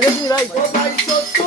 Alegria aí.